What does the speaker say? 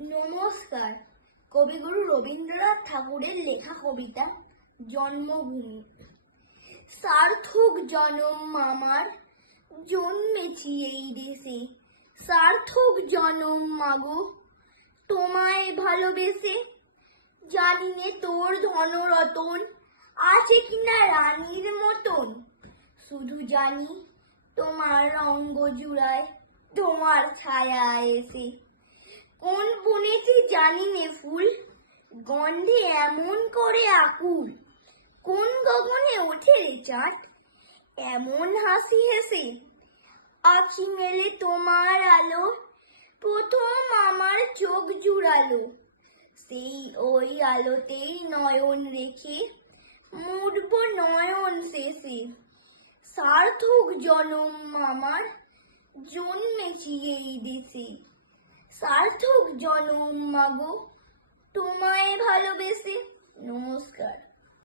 নমস্কার। কবিগুরু রবীন্দ্রনাথ ঠাকুরের লেখা কবিতা জন্মভূমি। সার্থক জনম আমার, জন্মেছি এই দেশে। সার্থক জনম মাগো, তোমায় ভালোবেসে। জানি নে তোর ধনরতন আছে কিনা রানীর মতন, শুধু জানি তোমার অঙ্গ জুড়ায় তোমার ছায়া এসে। কোন বনেতে জানি নে ফুল, গন্ধে এমন করে আকুল। কোন গগনে ওঠে রে চাঁদ, এমন হাসি হেসে। আঁখি মেলে তোমার আলো, প্রথম আমার চোখ জুড়ালো। সেই ওই আলোতেই নয়ন রেখে মুড়ব নয়ন শেষে। সার্থক জনম আমার, জন্মেছি এই দেশে। সার্থক জনম মাগো।